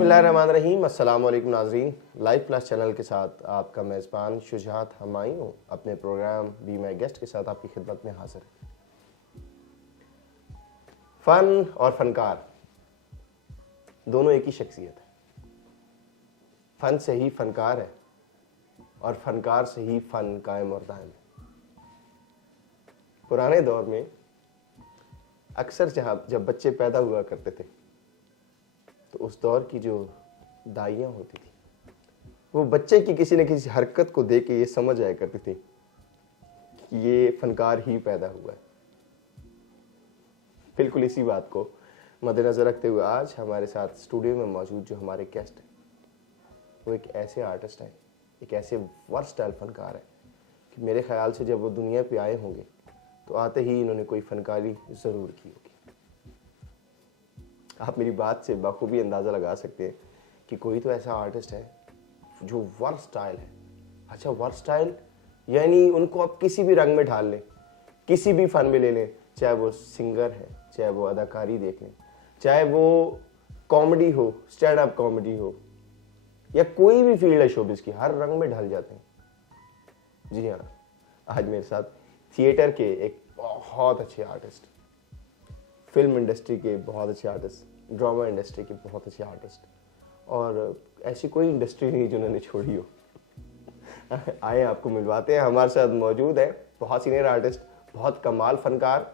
बिस्मिल्लाहिर्रहमानिर्रहीम। अस्सलाम वालेकुम नाज़रीन। लाइव प्लस चैनल के साथ आपका मेज़बान शुजात हमायूं अपने प्रोग्राम बी माई गेस्ट के साथ आपकी खिदमत में हाजिर है। फ़न और फ़नकार दोनों एक ही शख्सियत है। फ़न से ही फ़नकार है और फ़नकार से ही फ़न कायम और दायम है। पुराने दौर में अक्सर जब बच्चे पैदा हुआ करते थे तो उस दौर की जो दाइयाँ होती थी वो बच्चे की किसी न किसी हरकत को देख के ये समझ जाया करती थी कि ये फनकार ही पैदा हुआ है। बिल्कुल इसी बात को मद्देनजर रखते हुए आज हमारे साथ स्टूडियो में मौजूद जो हमारे गेस्ट हैं वो एक ऐसे आर्टिस्ट हैं, एक ऐसे वर्सटाइल फनकार है कि मेरे ख्याल से जब वो दुनिया पे आए होंगे तो आते ही इन्होंने कोई फनकारी ज़रूर की होगी। आप मेरी बात से बखूबी अंदाज़ा लगा सकते हैं कि कोई तो ऐसा आर्टिस्ट है जो वर्सटाइल है। अच्छा, वर्सटाइल यानी उनको आप किसी भी रंग में ढाल लें, किसी भी फन में ले लें, चाहे वो सिंगर है, चाहे वो अदाकारी देख लें, चाहे वो कॉमेडी हो, स्टैंड अप कॉमेडी हो या कोई भी फील्ड है शोबिस की, हर रंग में ढल जाते हैं। जी हाँ, आज मेरे साथ थिएटर के एक बहुत अच्छे आर्टिस्ट, फिल्म इंडस्ट्री के बहुत अच्छे आर्टिस्ट, ड्रामा इंडस्ट्री के बहुत अच्छे आर्टिस्ट और ऐसी कोई इंडस्ट्री नहीं जिन्होंने छोड़ी हो। आए आपको मिलवाते हैं। हमारे साथ मौजूद है बहुत सीनियर आर्टिस्ट, बहुत कमाल फनकार,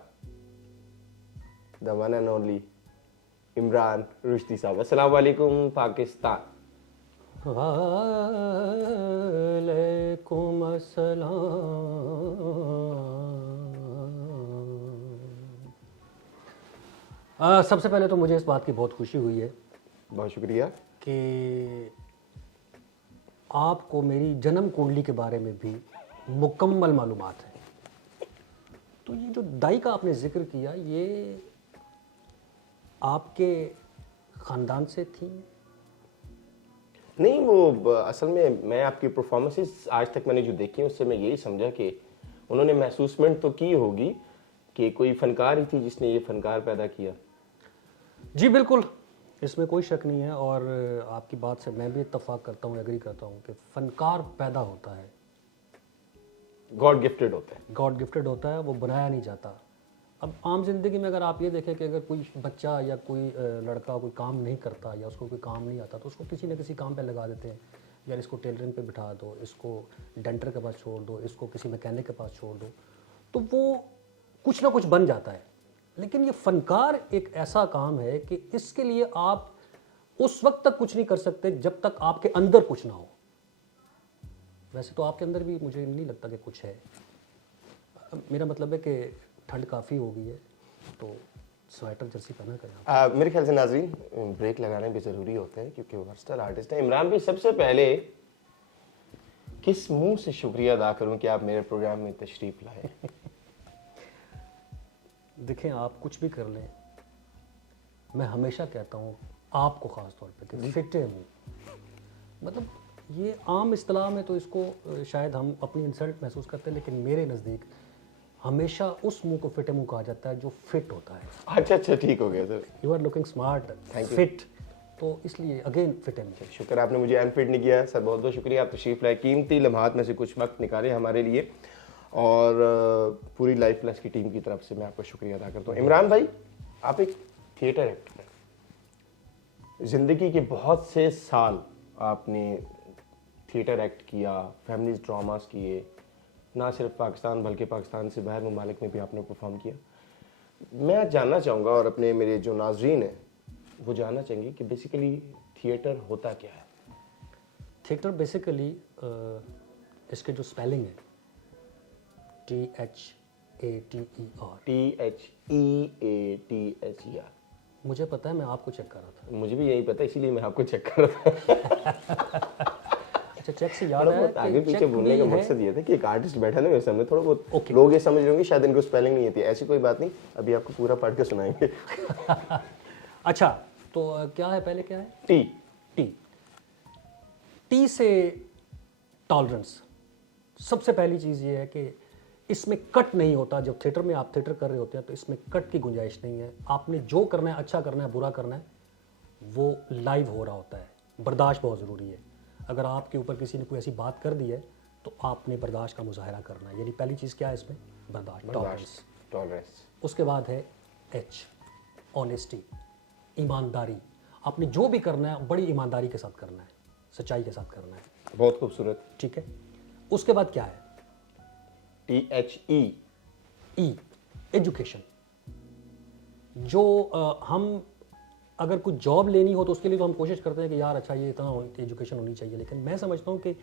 the one and only Imran Rushdi साहब। अस्सलाम वालेकुम पाकिस्तान। वालेकुम अस्सलाम। सबसे पहले तो मुझे इस बात की बहुत खुशी हुई है, बहुत शुक्रिया, कि आपको मेरी जन्म कुंडली के बारे में भी मुकम्मल मालूमात है। तो ये जो दाई का आपने जिक्र किया, ये आपके ख़ानदान से थी? नहीं, वो असल में मैं आपकी परफॉर्मेंसेस आज तक मैंने जो देखी हैं उससे मैं यही समझा कि उन्होंने महसूसमेंट तो की होगी कि कोई फनकार ही थी जिसने ये फनकार पैदा किया। जी बिल्कुल, इसमें कोई शक नहीं है और आपकी बात से मैं भी इत्तफाक करता हूँ, एग्री करता हूँ कि फ़नकार पैदा होता है, गॉड गिफ्टेड होता है। गॉड गिफ्टेड होता है, वो बनाया नहीं जाता। अब आम ज़िंदगी में अगर आप ये देखें कि अगर कोई बच्चा या कोई लड़का कोई काम नहीं करता या उसको कोई काम नहीं आता तो उसको किसी न किसी काम पे लगा देते हैं। यार इसको टेलरिंग पे बिठा दो, इसको डेंटर के पास छोड़ दो, इसको किसी मैकेनिक के पास छोड़ दो, तो वो कुछ ना कुछ बन जाता है। लेकिन ये फ़नकार एक ऐसा काम है कि इसके लिए आप उस वक्त तक कुछ नहीं कर सकते जब तक आपके अंदर कुछ ना हो। वैसे तो आपके अंदर भी मुझे नहीं लगता कि कुछ है। मेरा मतलब है कि ठंड काफ़ी हो गई है तो स्वेटर जर्सी पहना कर। मेरे ख्याल से नाज़रीन ब्रेक लगाने भी ज़रूरी होते हैं क्योंकि वर्सटाइल आर्टिस्ट है। इमरान भाई, सबसे पहले किस मुंह से शुक्रिया अदा करूं कि आप मेरे प्रोग्राम में तशरीफ़ लाए। देखें, आप कुछ भी कर लें, मैं हमेशा कहता हूँ आपको ख़ास तौर पे कि फिटे मुँह, मतलब ये आम इस्तिलाह में तो इसको शायद हम अपनी इंसल्ट महसूस करते हैं, लेकिन मेरे नज़दीक हमेशा उस मुंह को फिटे मुंह कहा जाता है जो फिट होता है। अच्छा, ठीक हो गया sir. You are looking smart, fit, तो इसलिए अगेन फिट है मुझे। शुक्र आपने मुझे अनफिट नहीं किया सर, बहुत बहुत शुक्रिया। आप तशरीफ़ लाए, कीमती लम्हात में से कुछ वक्त निकाले हमारे लिए और पूरी लाइफ प्लस की टीम की तरफ से मैं आपका शुक्रिया अदा करता हूँ। इमरान भाई, आप एक थिएटर एक्टर हैं, ज़िंदगी के बहुत से साल आपने थिएटर एक्ट किया, फैमिलीज ड्रामास किए, ना सिर्फ पाकिस्तान बल्कि पाकिस्तान से बाहर ममालिक में भी आपने परफॉर्म किया। मैं आज जानना चाहूँगा और अपने मेरे जो नाजरीन हैं वो जानना चाहेंगे कि बेसिकली थिएटर होता क्या है। थिएटर बेसिकली इसके जो स्पेलिंग है THEATER। मुझे पता है, मैं आपको चेक कर रहा था। मुझे भी यही पता है, इसीलिए मैं आपको चेक कर रहा था। अच्छा, चेक से याद आया कि आगे पीछे बोलने का मकसद ये था कि एक आर्टिस्ट बैठा ना मेरे सामने, थोड़ा बहुत लोग ये समझ रहे होंगे शायद इनको स्पेलिंग नहीं आती। ऐसी कोई बात नहीं, अभी आपको पूरा पढ़ के सुनाएंगे। अच्छा, तो क्या है, पहले क्या है? टी से टॉलरेंस। सबसे पहली चीज़ ये है कि इसमें कट नहीं होता। जब थिएटर में आप थिएटर कर रहे होते हैं तो इसमें कट की गुंजाइश नहीं है। आपने जो करना है, अच्छा करना है, बुरा करना है, वो लाइव हो रहा होता है। बर्दाश्त बहुत ज़रूरी है। अगर आपके ऊपर किसी ने कोई ऐसी बात कर दी है तो आपने बर्दाश्त का मुजाहरा करना है। यानी पहली चीज़ क्या है इसमें? बर्दाश्त, टॉलरेंस। टॉलरेंस। उसके बाद है एच, ऑनेस्टी, ईमानदारी। आपने जो भी करना है बड़ी ईमानदारी के साथ करना है, सच्चाई के साथ करना है। बहुत खूबसूरत। ठीक है। उसके बाद क्या है? THE, E, education. जो हम अगर कुछ जॉब लेनी हो तो उसके लिए तो हम कोशिश करते हैं कि यार अच्छा ये इतना एजुकेशन होनी चाहिए, लेकिन मैं समझता हूँ कि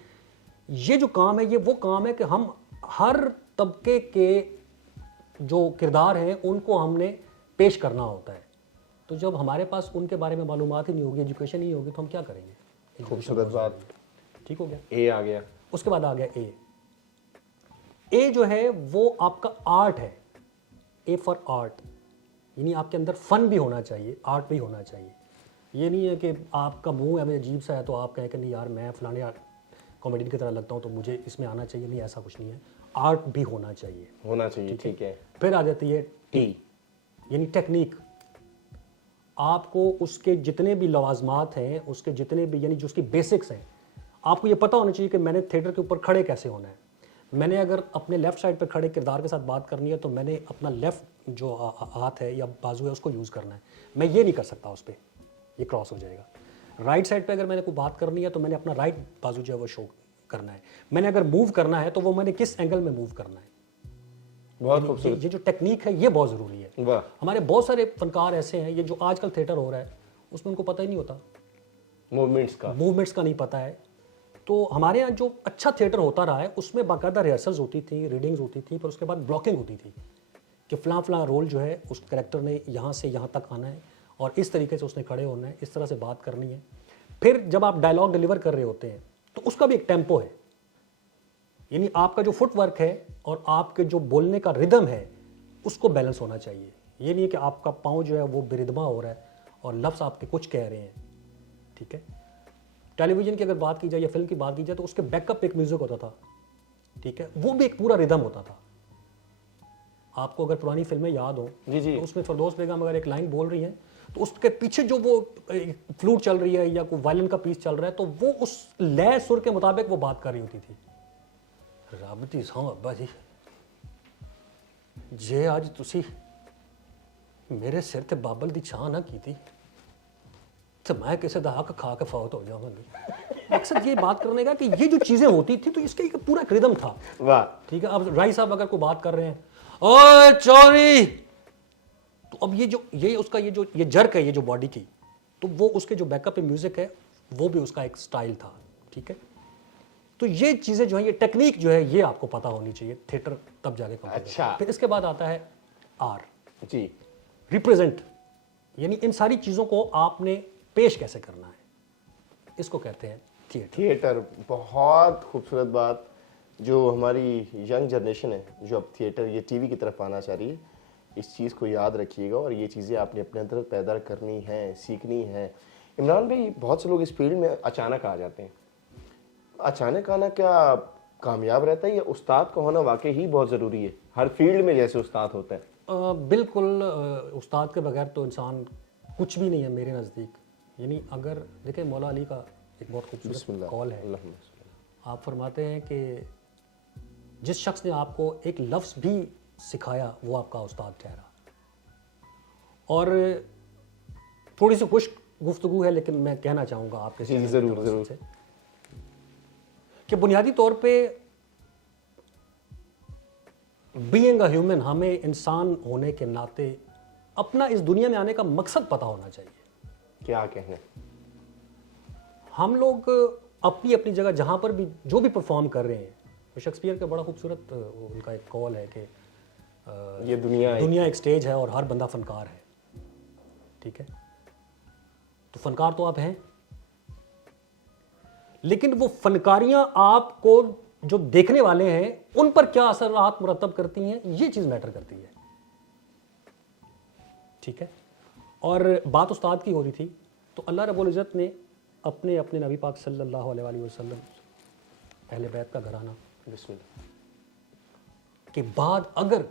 ये जो काम है ये वो काम है कि हम हर तबके के जो किरदार हैं उनको हमने पेश करना होता है। तो जब हमारे पास उनके बारे में मालूमात ही नहीं होगी, एजुकेशन ही होगी, तो हम क्या करेंगे? खूबसूरत बात। ठीक हो गया। A आ गया। उसके बाद आ गया ए। ए जो है वो आपका आर्ट है। ए फॉर आर्ट, यानी आपके अंदर फन भी होना चाहिए, आर्ट भी होना चाहिए। ये नहीं है कि आपका मुंह हमें अजीब सा है तो आप कहें कि नहीं यार मैं फलाने कॉमेडियन की तरह लगता हूँ तो मुझे इसमें आना चाहिए। नहीं, ऐसा कुछ नहीं है। आर्ट भी होना चाहिए। होना चाहिए, ठीक है। फिर आ जाती है T, यानी टेक्निक। आपको उसके जितने भी लवाजमात हैं, उसके जितने भी यानी जो उसकी बेसिक्स हैं, आपको ये पता होना चाहिए कि मैंने थिएटर के ऊपर खड़े कैसे होना है। मैंने अगर अपने लेफ्ट साइड पर खड़े किरदार के साथ बात करनी है तो मैंने अपना लेफ्ट जो हाथ है या बाजू है उसको यूज़ करना है। मैं ये नहीं कर सकता उस पर, ये क्रॉस हो जाएगा। राइट साइड पे अगर मैंने कोई बात करनी है तो मैंने अपना राइट बाजू जो है वो शो करना है। मैंने अगर मूव करना है तो वो मैंने किस एंगल में मूव करना है। बहुत खूबसूरत। ये जो टेक्निक है ये बहुत ज़रूरी है। वाह। हमारे बहुत सारे फनकार ऐसे हैं, ये जो आजकल थिएटर हो रहा है उसमें उनको पता ही नहीं होता, मूवमेंट्स का। मूवमेंट्स का नहीं पता है। तो हमारे यहाँ जो अच्छा थिएटर होता रहा है उसमें बाकायदा रिहर्सल्स होती थी, रीडिंग्स होती थी, पर उसके बाद ब्लॉकिंग होती थी कि फ़लाँ रोल जो है उस कैरेक्टर ने यहाँ से यहाँ तक आना है और इस तरीके से उसने खड़े होना है, इस तरह से बात करनी है। फिर जब आप डायलॉग डिलीवर कर रहे होते हैं तो उसका भी एक टेम्पो है, यानी आपका जो फुटवर्क है और आपके जो बोलने का रिदम है उसको बैलेंस होना चाहिए। ये नहीं है कि आपका पाँव जो है वो बेरिदमा हो रहा है और लफ्ज़ आपके कुछ कह रहे हैं। ठीक है। टेलीविज़न की अगर बात की जाए या फिल्म की बात की जाए तो उसके बैकअप एक म्यूज़िक होता था। ठीक है, वो भी एक पूरा रिदम होता था। आपको अगर पुरानी फिल्में याद हो जी जी। तो उसमें फिरदौस बेगम अगर एक लाइन बोल रही हैं तो उसके पीछे जो वो फ्लूट चल रही है या कोई वायलिन का पीस चल रहा है तो वो उस लय सुर के मुताबिक वो बात कर रही होती थी। रब दी सौं अब्बा जी, जे आज तुसी मेरे सिर ते बाबल दी छां ना की तो मैं किसी का हक खा के फौत हो जाऊंगी। मकसद ये बात करने का कि ये जो चीजें होती थी तो इसका एक पूरा रिदम था। वाह। ठीक है। अब राय साहब अगर कोई बात कर रहे हैं, ओए चोरी, तो अब ये उसका ये जर्क है ये जो बॉडी की, तो वो उसके जो बैकअप म्यूजिक है वो भी उसका एक स्टाइल था। ठीक है। तो ये चीजें जो है, ये टेक्निक जो है, ये आपको पता होनी चाहिए थिएटर तब जाके कंप्लीट। अच्छा। फिर इसके बाद आता है आर, जी। रिप्रेजेंट, यानी इन सारी चीजों को आपने पेश कैसे करना है, इसको कहते हैं थिएटर। थिएटर, बहुत खूबसूरत बात। जो हमारी यंग जनरेशन है जो अब थिएटर ये टीवी की तरफ आना चाह रही है, इस चीज़ को याद रखिएगा और ये चीज़ें आपने अपने अंदर पैदा करनी है, सीखनी है। इमरान भाई, बहुत से लोग इस फील्ड में अचानक आ जाते हैं। अचानक आना क्या कामयाब रहता है या उस्ताद का होना वाकई ही बहुत ज़रूरी है, हर फील्ड में जैसे उस्ताद होता है? बिल्कुल। उस्ताद के बगैर तो इंसान कुछ भी नहीं है मेरे नज़दीक। यानी अगर देखें, मौला अली का एक बहुत खूबसूरत कॉल है। आप फरमाते हैं कि जिस शख्स ने आपको एक लफ्ज़ भी सिखाया वो आपका उस्ताद ठहरा। और थोड़ी सी खुश गुफ्तगू है लेकिन मैं कहना चाहूँगा आपके जी ज़रूर ज़रूर से कि बुनियादी तौर पे बीइंग अ ह्यूमन, हमें इंसान होने के नाते अपना इस दुनिया में आने का मकसद पता होना चाहिए। क्या कहना? हम लोग अपनी अपनी जगह जहाँ पर भी जो भी परफॉर्म कर रहे हैं, शेक्सपियर का बड़ा खूबसूरत उनका एक कॉल है कि ये दुनिया एक स्टेज है और हर बंदा फनकार है। ठीक है। तो फनकार तो आप हैं, लेकिन वो फनकारियां आपको जो देखने वाले हैं उन पर क्या असरात मुरतब करती हैं, ये चीज मैटर करती है। ठीक है। और बात उस्ताद की हो रही थी तो अल्लाह रब्बुल इज़्ज़त ने अपने नबी पाक सल्लल्लाहु अलैहि वसल्लम, अहले बैत का घराना के बाद, अगर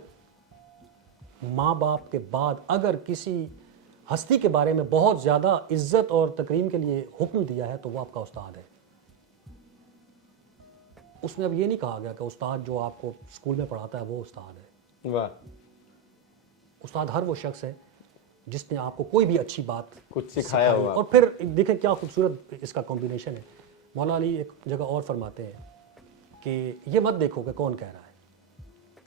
माँ बाप के बाद अगर किसी हस्ती के बारे में बहुत ज़्यादा इज्जत और तकरीम के लिए हुक्म दिया है तो वो आपका उस्ताद है। उसमें अब ये नहीं कहा गया कि उस्ताद जो आपको स्कूल में पढ़ाता है वो उस्ताद है। वाह, उस्ताद हर वो शख्स है जिसने आपको कोई भी अच्छी बात कुछ सिखाया सिखाई। होगा। और फिर देखें क्या खूबसूरत इसका कॉम्बिनेशन है। मौला अली एक जगह और फरमाते हैं कि ये मत देखो कि कौन कह रहा है,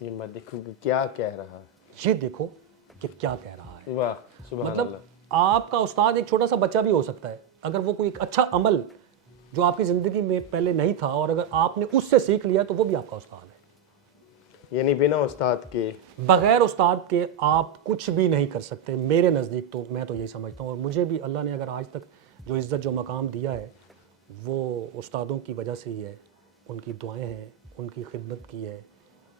ये मत देखो कि क्या कह रहा है, ये देखो कि क्या कह रहा है। वाह, सुभान मतलब अल्लाह। आपका उस्ताद एक छोटा सा बच्चा भी हो सकता है, अगर वो कोई एक अच्छा अमल जो आपकी ज़िंदगी में पहले नहीं था और अगर आपने उससे सीख लिया तो वो भी आपका उस्ताद है। यानी बिना उस्ताद के, बगैर उस्ताद के आप कुछ भी नहीं कर सकते मेरे नज़दीक। तो मैं तो यही समझता हूँ, और मुझे भी अल्लाह ने अगर आज तक जो इज़्ज़त जो मकाम दिया है वो उस्तादों की वजह से ही है। उनकी दुआएं हैं, उनकी खिदमत की है।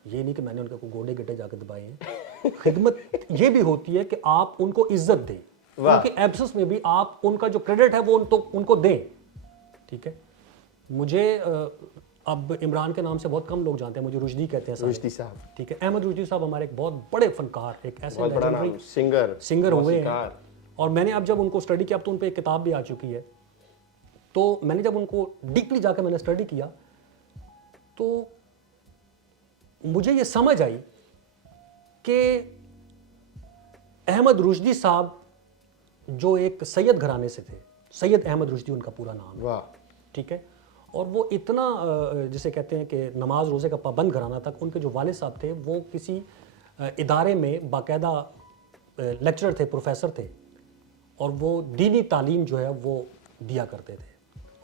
ये नहीं कि मैंने उनके को गोडे गिटे जाके दबाए हैं। खिदमत ये भी होती है कि आप उनको इज्जत दें, उनके एब्सेंस में भी आप उनका जो क्रेडिट है वो उनको दें। ठीक है, मुझे अब इमरान के नाम से बहुत कम लोग जानते हैं, मुझे रुश्दी कहते हैं सारे। रुश्दी साहब, ठीक है, अहमद रुश्दी साहब हमारे एक बहुत बड़े फनकार, एक ऐसे बहुत बड़ा नाम, लेजेंडरी सिंगर हुए हैं। और मैंने अब जब उनको स्टडी किया, अब तो उन पर एक किताब भी आ चुकी है, तो मैंने जब उनको डीपली जाकर मैंने स्टडी किया तो मुझे ये समझ आई कि अहमद रुश्दी साहब जो एक सैयद घराने से थे, सैयद अहमद रुश्दी उनका पूरा नाम है। वाह, ठीक है, और वो इतना जिसे कहते हैं कि नमाज रोज़े का पाबंद घराना तक उनके जो वालिद साहब थे वो किसी इदारे में बाकायदा लेक्चरर थे, प्रोफेसर थे, और वो दीनी तालीम जो है वो दिया करते थे।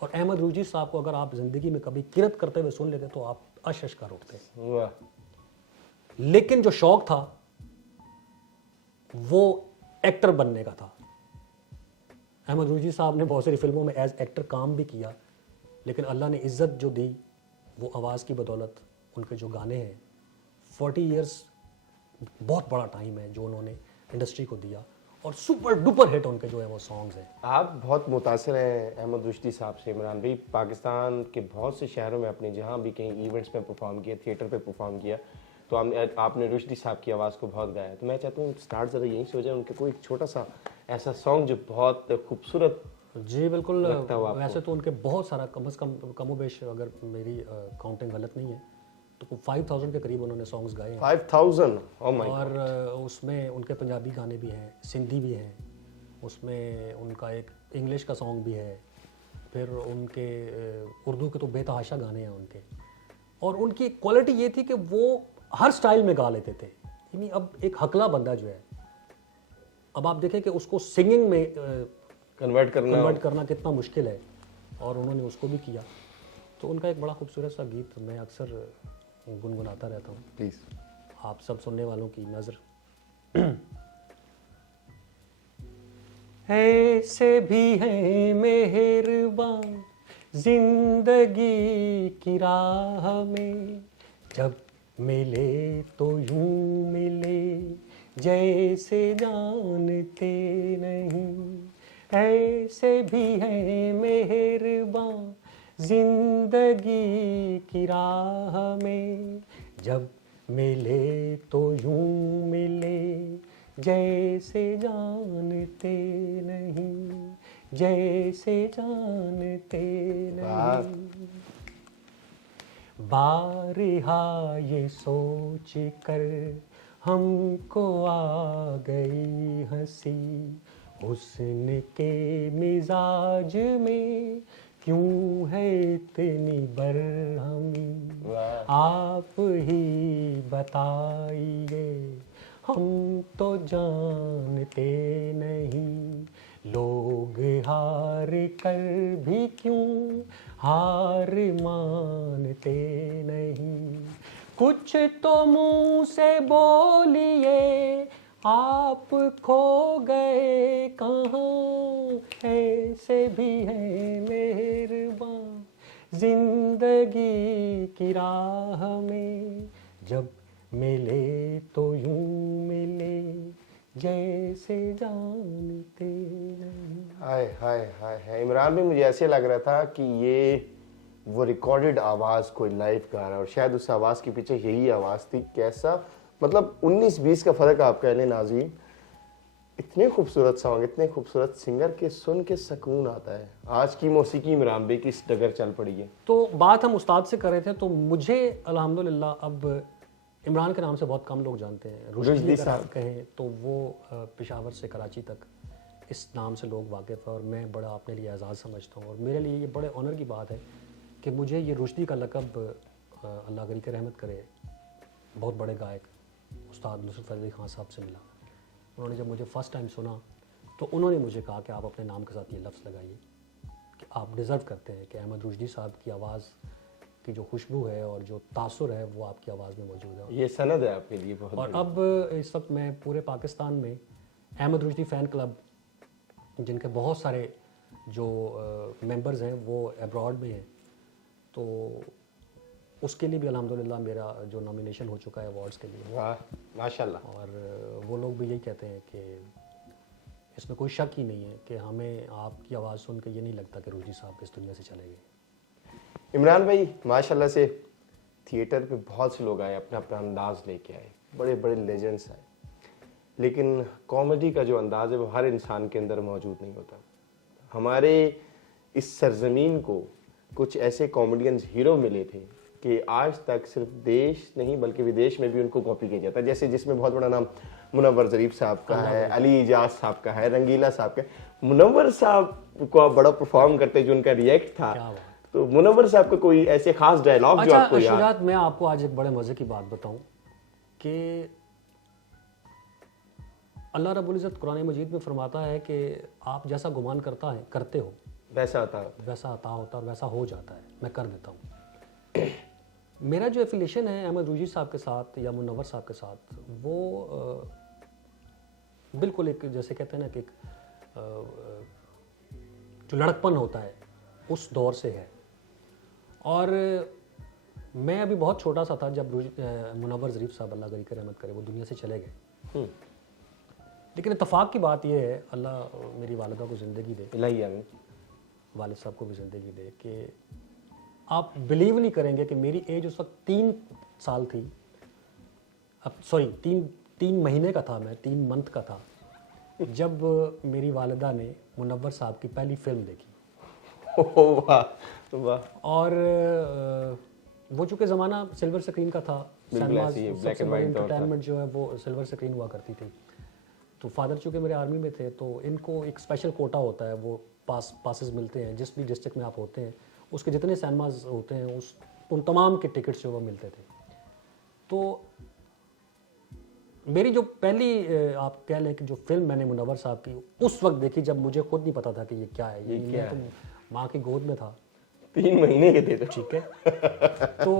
और अहमद रुश्दी साहब को अगर आप ज़िंदगी में कभी किरत करते हुए सुन लेते तो आप अशश कर उठते। वाह, लेकिन जो शौक था वो एक्टर बनने का था। अहमद रुश्दी साहब ने बहुत सारी फिल्मों में एज एक्टर काम भी किया, लेकिन अल्लाह ने इज़्ज़त जो दी वो आवाज़ की बदौलत, उनके जो गाने हैं, 40 इयर्स बहुत बड़ा टाइम है जो उन्होंने इंडस्ट्री को दिया, और सुपर डुपर हिट उनके जो है वो सॉन्ग्स हैं। आप बहुत मुतासिर हैं अहमद रुश्दी साहब से इमरान भाई। पाकिस्तान के बहुत से शहरों में आपने जहाँ भी कहीं इवेंट्स में परफॉर्म किया, थिएटर पे परफॉर्म किया, तो आपने रुश्दी साहब की आवाज़ को बहुत गाया। तो मैं चाहता हूँ स्टार्ट ज़रा यहीं से हो जाए, उनके कोई छोटा सा ऐसा सॉन्ग जो बहुत खूबसूरत। जी बिल्कुल, लगता हुआ आपको। वैसे तो उनके बहुत सारा कम से कम कमोबेश, अगर मेरी काउंटिंग गलत नहीं है तो 5000 के करीब उन्होंने सॉन्ग्स गाए हैं। 5000, ओह माय और उसमें उनके पंजाबी गाने भी हैं, सिंधी भी हैं, उसमें उनका एक इंग्लिश का सॉन्ग भी है, फिर उनके उर्दू के तो बेतहाशा गाने हैं उनके। और उनकी क्वालिटी ये थी कि वो हर स्टाइल में गा लेते थे। यानी अब एक हकला बंदा जो है, अब आप देखें कि उसको सिंगिंग में कन्वर्ट करना कितना मुश्किल है, और उन्होंने उसको भी किया। तो उनका एक बड़ा खूबसूरत सा गीत मैं अक्सर गुनगुनाता रहता हूँ, प्लीज आप सब सुनने वालों की नज़र। ऐसे भी हैं मेहरबान जिंदगी की राह में, जब मिले तो यूं मिले जैसे जानते नहीं। ऐसे भी हैं मेहरबान जिंदगी की राह में, जब मिले तो यूं मिले जैसे जानते नहीं, जैसे जानते नहीं। बारिहा ये सोच कर हमको आ गई हंसी, हुस्न के मिजाज में क्यों है इतनी बरहमी। आप ही बताइए, हम तो जानते नहीं, लोग हार कर भी क्यों हार मानते नहीं। कुछ तो मुंह से बोलिए, आप खो गए कहाँ। ऐसे भी हैं मेहरबान जिंदगी की राह में, जब मिले तो यूं मिले जैसे जानते नहीं। हाय हाय हाय हाय। इमरान भी मुझे ऐसे लग रहा था कि ये वो रिकॉर्डेड आवाज़ कोई लाइव गा रहा है, और शायद उस आवाज़ के पीछे यही आवाज़ थी। कैसा मतलब 19-20 का फ़र्क आप कह लें नाज़रीन। इतने खूबसूरत सॉन्ग, इतने खूबसूरत सिंगर के सुन के सुकून आता है। आज की मौसीकी इमरान भाई की इस डगर चल पड़ी है। तो बात हम उस्ताद से कर रहे थे, तो मुझे अल्हम्दुलिल्लाह अब इमरान के नाम से बहुत कम लोग जानते हैं। रुश्दी अगर आप कहें तो वो पेशावर से कराची तक इस नाम से लोग वाकिफ़ है, और मैं बड़ा अपने लिए एजाज़ समझता हूँ। और मेरे लिए ये बड़े ऑनर की बात है कि मुझे ये रुश्दी का लक़ब अल्लाह करी के रहमत करे बहुत बड़े गायक उस्ताद नुसरत अली खान साहब से मिला। उन्होंने जब मुझे फ़र्स्ट टाइम सुना तो उन्होंने मुझे कहा कि आप अपने नाम के साथ ये लफ्ज़ लगाइए कि आप डिज़र्व करते हैं कि अहमद रुश्दी साहब की आवाज़ की जो खुशबू है और जो तासुर है वो आपकी आवाज़ में मौजूद है। ये सनद है आपके लिए बहुत। और अब इस वक्त मैं पूरे पाकिस्तान में अहमद रुश्दी फ़ैन क्लब, जिनके बहुत सारे जो मेंबर्स हैं वो अब्रॉड में हैं, तो उसके लिए भी अल्हम्दुलिल्लाह मेरा जो नॉमिनेशन हो चुका है अवार्ड्स के लिए। वाह माशाल्लाह। और वो लोग भी यही कहते हैं कि इसमें कोई शक ही नहीं है कि हमें आपकी आवाज़ सुन के ये नहीं लगता कि रुश्दी साहब इस दुनिया से चले गए। इमरान भाई माशाल्लाह से थिएटर पे बहुत से लोग आए, अपना अपना अंदाज लेके आए, बड़े बड़े लेजेंड्स आए, लेकिन कॉमेडी का जो अंदाज है वो हर इंसान के अंदर मौजूद नहीं होता। हमारे इस सरजमीन को कुछ ऐसे कॉमेडियंस हीरो मिले थे कि आज तक सिर्फ देश नहीं बल्कि विदेश में भी उनको कॉपी किया जाता है। जैसे जिसमें बहुत बड़ा नाम मुनव्वर ज़रीफ साहब का है, अली इजाज साहब का है, रंगीला साहब का है। मुनव्वर साहब को आप बड़ा परफॉर्म करते, जो उनका रिएक्ट था, तो मुनव्वर साहब का कोई ऐसे खास डायलॉग जो आपको याद? शुरुआत मैं आपको आज एक बड़े मजे की बात बताऊं कि अल्लाह रब्बुल इज़्ज़त कुरान मजीद में फरमाता है कि आप जैसा गुमान करते हो वैसा अता होता और वैसा हो जाता है, मैं कर देता हूँ। मेरा जो एफिलेशन है अहमद रुश्दी साहब के साथ या मुनव्वर साहब के साथ, वो बिल्कुल एक, जैसे कहते हैं ना कि एक जो लड़कपन होता है उस दौर से है। और मैं अभी बहुत छोटा सा था जब मुनव्वर ज़रीफ साहब अल्लाह करी के रहमत करे वो दुनिया से चले गए। लेकिन इत्तफाक की बात यह है, अल्लाह मेरी वालिदा को ज़िंदगी दे, वालिद साहब को भी ज़िंदगी दे, कि आप बिलीव नहीं करेंगे कि मेरी एज उस वक्त 3 साल थी, अब सॉरी 3 महीने का था मैं, 3 मंथ का था, जब मेरी वालिदा ने मुनव्वर साहब की पहली फिल्म देखी। वाह वाह। और वो चूँकि ज़माना सिल्वर स्क्रीन का था, सिनेमाज सबसे बड़ी एंटरटेनमेंट जो है वो सिल्वर स्क्रीन हुआ करती थी। तो फादर चूँकि मेरे आर्मी में थे तो इनको एक स्पेशल कोटा होता है, वो पासेस मिलते हैं, जिस भी डिस्ट्रिक्ट में आप होते हैं उसके जितने सिनेमाज होते हैं उन तमाम के टिकट्स जो वो मिलते थे। तो मेरी जो पहली आप कह लें कि जो फिल्म मैंने मुनव्वर साहब की उस वक्त देखी, जब मुझे खुद नहीं पता था कि ये क्या है, मैं तो माँ की गोद में था, 3 महीने के थे तो ठीक है। तो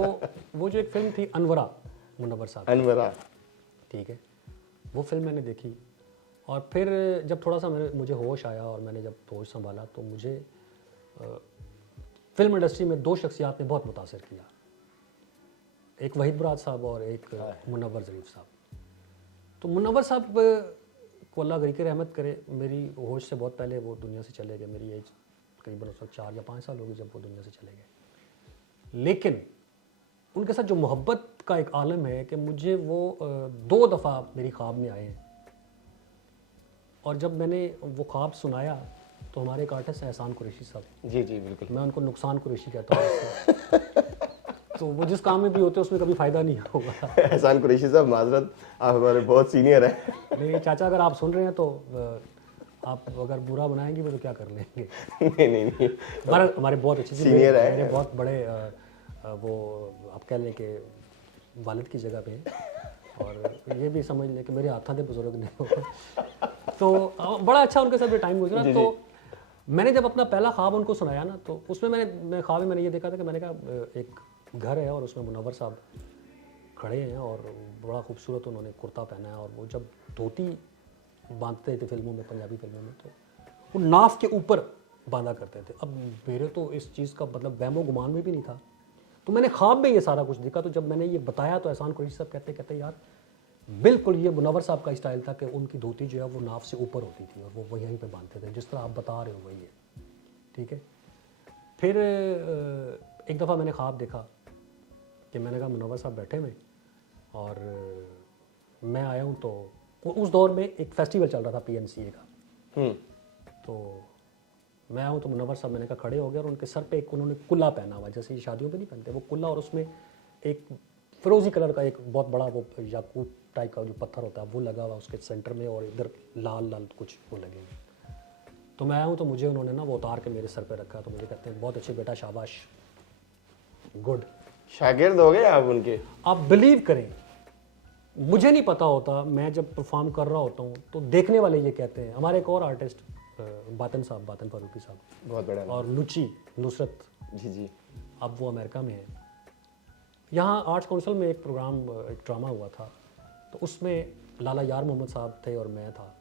वो जो एक फिल्म थी अनवरा, मुनव्वर साहब, अनवरा, ठीक है, वो फिल्म मैंने देखी। और फिर जब थोड़ा सा मुझे होश आया और मैंने जब होश संभाला तो मुझे फिल्म इंडस्ट्री में 2 शख्सियात ने बहुत मुतासर किया, एक वहीद मुराद साहब और एक मुनव्वर ज़रीफ साहब। तो मुनव्वर साहब को अल्लाह करी के रहमत करे, मेरी होश से बहुत पहले वो दुनिया से चले गए। मेरी एज करीबन उस वक्त 4 या 5 साल होगी जब वो दुनिया से चले गए। लेकिन उनके साथ जो मोहब्बत का एक आलम है कि मुझे वो 2 दफ़ा मेरी ख्वाब में आए हैं, और जब मैंने वो ख्वाब सुनाया तो हमारे एक आर्टिस्ट हैं एहसान कुरैशी साहब, जी जी बिल्कुल, मैं उनको नुकसान कुरैशी कहता हूँ। तो वो जिस काम में भी होते हैं उसमें कभी फ़ायदा नहीं होगा। एहसान कुरैशी साहब माजरत, आप हमारे बहुत सीनियर हैं। नहीं चाचा, अगर आप सुन रहे हैं तो आप अगर बुरा बनाएंगे वो तो क्या कर लेंगे। नहीं हमारे बहुत अच्छे सीनियर है, मेरे बहुत बड़े वो आप कह लें कि वालिद की जगह पे हैं, और ये भी समझ लें कि मेरे हाथों के बुजुर्ग नहीं हो। तो बड़ा अच्छा उनके साथ भी टाइम गुजरा। तो मैंने जब अपना पहला ख्वाब उनको सुनाया ना, तो उसमें मैंने ख्वाब में मैंने ये देखा था कि मैंने कहा एक घर है और उसमें मुनव्वर साहब खड़े हैं और बड़ा खूबसूरत उन्होंने कुर्ता पहना है, और वो जब धोती बांधते थे फिल्मों में, पंजाबी फिल्मों में, तो वो नाफ के ऊपर बांधा करते थे। अब मेरे तो इस चीज़ का मतलब वहमो गुमान में भी नहीं था, तो मैंने ख्वाब में ये सारा कुछ देखा। तो जब मैंने ये बताया तो एहसान कुरैशी साहब कहते यार बिल्कुल ये मुनव्वर साहब का स्टाइल था कि उनकी धोती जो है वो नाफ से ऊपर होती थी और वो वहीं पे बांधते थे, जिस तरह आप बता रहे हो वही है, ठीक है। फिर एक दफ़ा मैंने ख्वाब देखा कि मैंने कहा मुनव्वर साहब बैठे में और मैं आया हूँ, तो उस दौर में एक फेस्टिवल चल रहा था PNCA का। हम्म। तो मैं हूँ तो मुनव्वर साहब मैंने कहा खड़े हो गए और उनके सर पे एक उन्होंने कुल्ला पहना हुआ, जैसे ये शादियों पे नहीं पहनते वो कुल्ला, और उसमें एक फिरोजी कलर का एक बहुत बड़ा वो याकूत टाइप का जो पत्थर होता है वो लगा हुआ उसके सेंटर में, और इधर लाल लाल कुछ वो लगे हुए। तो मैं आऊँ तो मुझे उन्होंने ना वो उतार के मेरे सर पे रखा, तो मुझे कहते हैं बहुत अच्छे बेटा, शाबाश, गुड। शागिर्द हो गए आप उनके? आप बिलीव करें, मुझे नहीं पता होता, मैं जब परफॉर्म कर रहा होता हूँ तो देखने वाले ये कहते हैं। हमारे एक और आर्टिस्ट बातन साहब, बातन फारूकी साहब, बहुत बड़ा नाम। और नुची नुसरत, जी जी। अब वो अमेरिका में है। यहाँ आर्ट्स काउंसिल में एक प्रोग्राम, एक ड्रामा हुआ था, तो उसमें लाला यार मोहम्मद साहब थे और मैं था।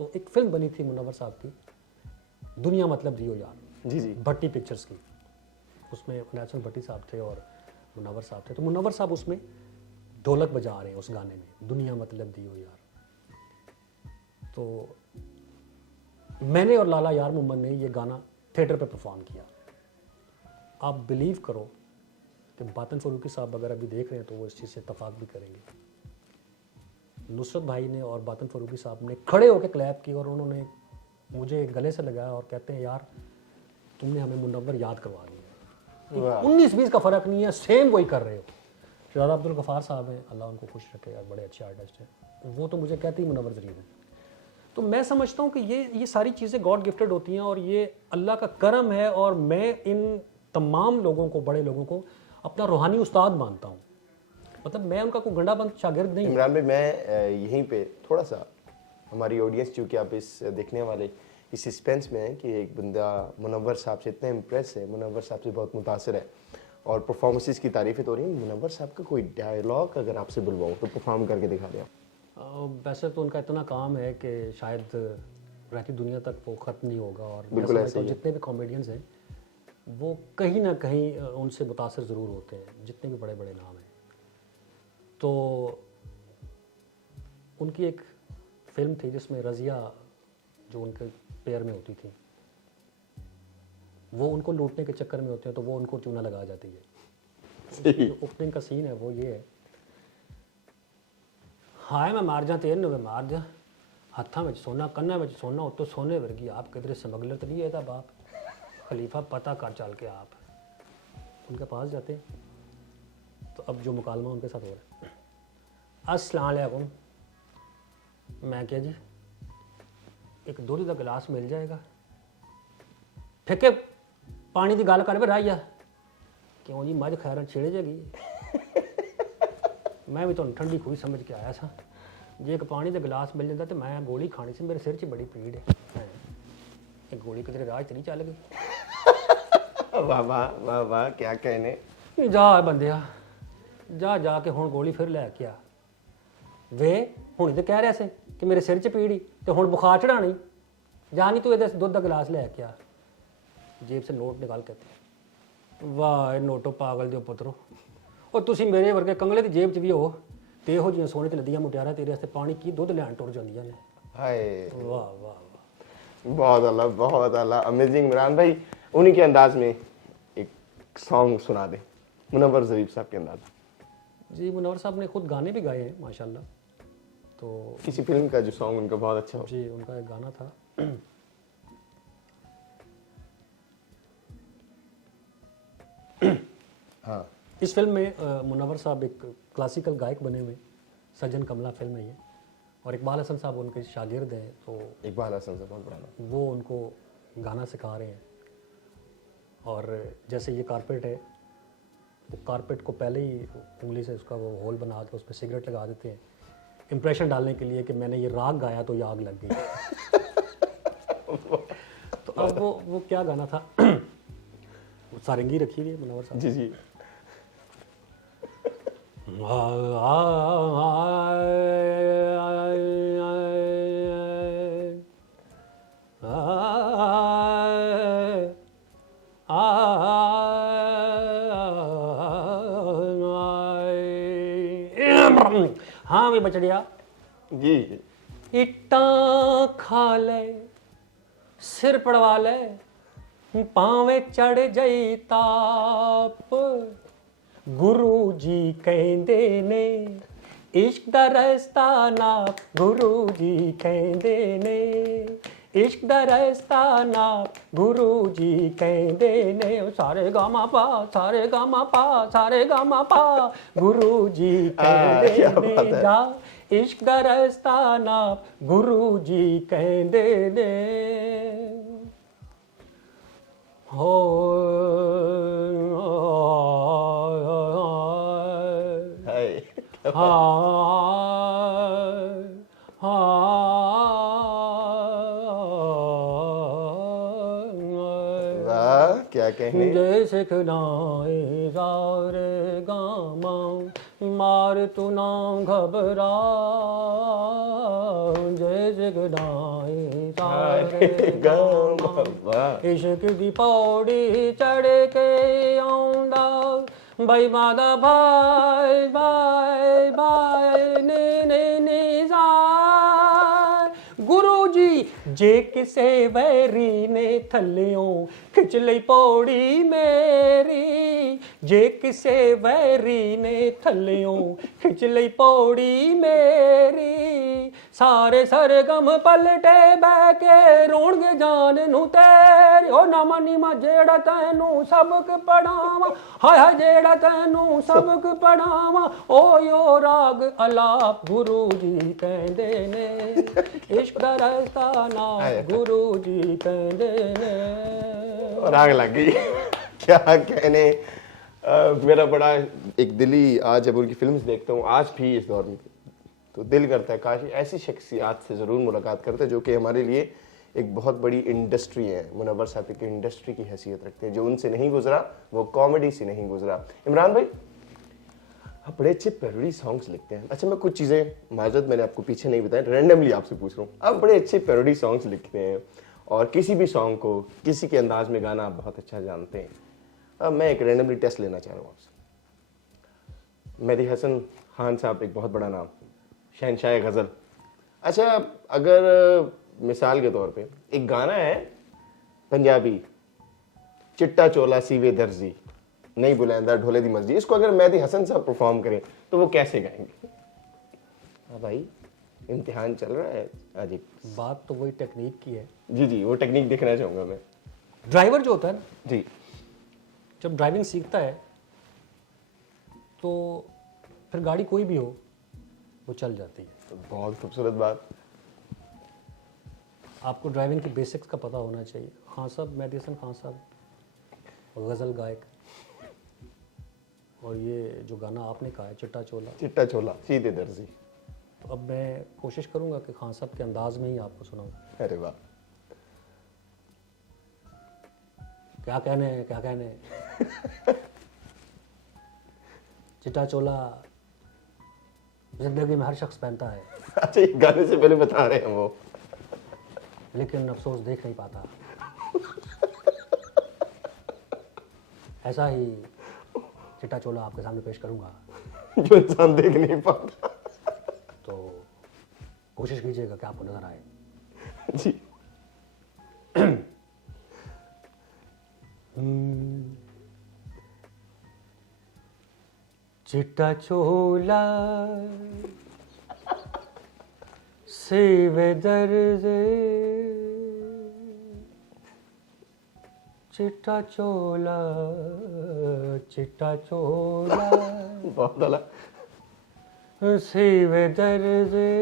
तो एक फिल्म बनी थी मुनव्वर साहब की, दुनिया मतलब दियो यार, जी जी। भट्टी पिक्चर्स की। उसमें नेशनल भट्टी साहब थे और मुनव्वर साहब थे। तो मुनव्वर साहब उसमें ढोलक बजा रहे हैं उस गाने में, दुनिया मतलब दियो यार। तो मैंने और लाला यार मोहम्मद ने ये गाना थिएटर पे परफॉर्म किया। आप बिलीव करो कि बातन फरूकी साहब अगर अभी देख रहे हैं तो वो इस चीज़ से इत्तफाक भी करेंगे। नुसरत भाई ने और बातन फरूकी साहब ने खड़े होकर क्लैप की और उन्होंने मुझे गले से लगाया और कहते हैं यार तुमने हमें मुनव्वर याद करवा दिया। 19-20 का फ़र्क नहीं है, सेम वही कर रहे हो। शहजादा अब्दुल गफ़ार साहब हैं, अल्लाह उनको खुश रखे यार, बड़े अच्छे आर्टिस्ट हैं। वो तो मुझे कहते ही मुनव्वर ज़रीफ हैं। तो मैं समझता हूँ कि ये सारी चीज़ें गॉड गिफ्टेड होती हैं और ये अल्लाह का करम है, और मैं इन तमाम लोगों को, बड़े लोगों को अपना रूहानी उस्ताद मानता हूँ। मतलब मैं उनका कोई गंडाबंद शागिर्द नहीं। इमरान भाई, मैं यहीं पे थोड़ा सा, हमारी ऑडियंस चूँकि आप इस देखने वाले इस सस्पेंस में है कि एक बंदा मुनव्वर साहब से इतना इम्प्रेस है, मुनव्वर साहब से बहुत मुतासर है और परफॉर्मेंसेस की तारीफ़ें तो हो रही हैं। मुनव्वर साहब का कोई डायलॉग अगर आपसे बुलवाऊँ तो परफॉर्म करके दिखा दें आप। वैसे तो उनका इतना काम है कि शायद रहती दुनिया तक वो ख़त्म नहीं होगा, और बिल्कुल ऐसे ही है। जितने भी कॉमेडियंस हैं वो कहीं ना कहीं उनसे मुतासर ज़रूर होते हैं, जितने भी बड़े बड़े नाम हैं। तो उनकी एक फिल्म थी जिसमें रज़िया जो उनके पैर में होती थी, वो उनको लूटने के चक्कर में होते हैं तो वो उनको चूना लगा जाती है। जो ओपनिंग का सीन है वो ये है, हाय मैं मार जा तेन वे मार जा, हत्था में सोना कन्ना में सोना, उत्तो सोने वर्गी आप किधरे स्मगलर तो नहीं है था बाप, खलीफा पता कर चल के आप उनके पास जाते हैं। तो अब जो मुकालमा उनके साथ हो रहा है, अस्सलाम वालेकुम, मैं क्या जी एक दूध का गिलास मिल जाएगा, फिके पानी की गल कर भी रही है, क्यों जी मज खैर छेड़े जाएगी, मैं भी तो ठंडी खुई समझ के आया था, जे एक पानी का गिलास मिल जाता तो मैं गोली खानी सी, मेरे सिर च बड़ी पीड़ है, एक गोली किधरे राज तो नहीं चल गई। वाह वाह वाह वाह, क्या कहने। जा बंदिया जा जाके हुण गोली फिर लैके आ, वे हुण तो कह रहा से कि मेरे सिर च पीड़ी तो हुण बुखार चढ़ानी, जा नहीं तू ये दुध का गिलास लैके आ। जेब से नोट निकाल के, वाह नोटो पागल जो पुत्रो, और तुसी मेरे वर्गे कंगले की जेब च भी हो तो यहो जिहियां सोने च नदियां मुटियारा तेरे वास्ते पानी की दुध लैन टुर जांदियां ने। हाय वाह वाह वाह, बहुत अला अमेजिंग। इमरान भाई, उन्हीं के अंदाज में एक सॉन्ग सुना दे, मुनव्वर ज़रीफ साहब के अंदाज। जी मुनव्वर साहब ने खुद गाने भी गाए हैं माशाल्लाह। तो किसी फिल्म का जो सॉन्ग उनका बहुत अच्छा हो। जी उनका एक गाना था हाँ। इस फिल्म में मुनव्वर साहब एक क्लासिकल गायक बने हुए, सज्जन कमला फिल्म है ये, और इकबाल हसन साहब उनके शागिर्द हैं। तो इकबाल हसन से बहुत बड़ा नाम। वो उनको गाना सिखा रहे हैं, और जैसे ये कारपेट है, वो कारपेट को पहले ही उंगली से उसका वो होल बना के उस पर सिगरेट लगा देते हैं, इम्प्रेशन डालने के लिए कि मैंने ये राग गाया तो ये आग लग गई। तो अब वो क्या गाना था, सारंगी रखी हुई है मुनव्वर साहब। जी जी। हाँ भी बचड़िया जी। इट्टा खा ले सिर पड़वा ले पावे चढ़ जाई ताप, गुरु जी कहंदे ने इश्क दा रस्ता नाप गुरु जी कहंदे ने, इश्क दा रस्ता नाप गुरु जी कहंदे ने, सारे गामा पा सारे गामा पा सारे गामा पा गुरु जी कहंदे क्या बात ने, है। जा इश्क दा रस्ता नाप गुरु जी कहंदे ने। हो हाय वाह क्या कहने। जैसे खिलाए सारे गामा मार तू ना घबरा, जैसे खिलाए सारे गामा वाह इश्क दी पौड़ी चढ़ के आउंदा बई मादा भाई भाई भाई ने गुरु जी जे किसे वैरी ने थल्लियों खिंच लई पौड़ी मेरी, जे किसे वैरी ने थल्लियों खिंच लई पौड़ी मेरी, सारे सरगम पलटे बह के रोणगे जान नू तेरी, ओ ना मनी मा जेड़ा तैनू सबक पढ़ावा, हाय हाय जेड़ा तैनू सबक पढ़ावा, ओ यो राग अलाप गुरु जी कहंदे ने, इश्क दा रस्ता ना गुरु जी कहंदे ने। और आग लग गई क्या कहने। मेरा बड़ा एक दिली आज जब उनकी फिल्म्स देखता हूँ आज भी इस दौर में, तो दिल करता है काश ऐसी शख्सियत से ज़रूर मुलाकात करते जो कि हमारे लिए एक बहुत बड़ी इंडस्ट्री है, मुनव्वर साहब की इंडस्ट्री की हैसियत रखते हैं। जो उनसे नहीं गुजरा वो कॉमेडी से नहीं गुजरा। इमरान भाई आप बड़े अच्छे पैरोडी सॉन्ग्स लिखते हैं। अच्छा मैं कुछ चीज़ें माजरत मैंने आपको पीछे नहीं बताई, रैंडमली आपसे पूछ रहा हूँ। आप बड़े अच्छे पैरोडी सॉन्ग्स लिखते हैं और किसी भी सॉन्ग को किसी के अंदाज में गाना आप बहुत अच्छा जानते हैं। अब मैं एक रैंडमली टेस्ट लेना चाह रहा हूँ आपसे। मेहदी हसन खान साहब एक बहुत बड़ा नाम, शहनशाह गज़ल। अच्छा अगर मिसाल के तौर पे एक गाना है पंजाबी, चिट्टा चोला सीवे दर्जी नहीं बुलंदा ढोले दी मर्जी, इसको अगर मेहदी हसन साहब परफॉर्म करें तो वो कैसे गाएंगे? हाँ भाई इम्तिहान चल रहा है आज एक। बात तो वही टेक्निक की है। जी जी वो टेक्निक देखना चाहूँगा मैं। ड्राइवर जो होता है ना, जी जब ड्राइविंग सीखता है तो फिर गाड़ी कोई भी हो वो चल जाती है। तो बहुत खूबसूरत बात। आपको ड्राइविंग की बेसिक्स का पता होना चाहिए। खान साहब, मेहदी हसन खान साहब गज़ल गायक, और ये जो गाना आपने कहा है चिट्टा चोला, चिट्टा चोला सीधे दर्जी, तो अब मैं कोशिश करूंगा कि खान साहब के अंदाज में ही आपको सुनाऊं। अरे वाह क्या कहने क्या कहने चिट्टा चोला जिंदगी में हर शख्स पहनता है, अच्छा ये गाने से पहले बता रहे हैं वो, लेकिन अफसोस देख नहीं पाता। ऐसा ही चिट्टा चोला आपके सामने पेश करूंगा जो इंसान देख नहीं पाता। तो कोशिश कीजिएगा कि आपको नजर आए। जी चिट्टा चोला सीवे दर्जे, चिट्टा चोला बहुत अला। सीवे दर्जे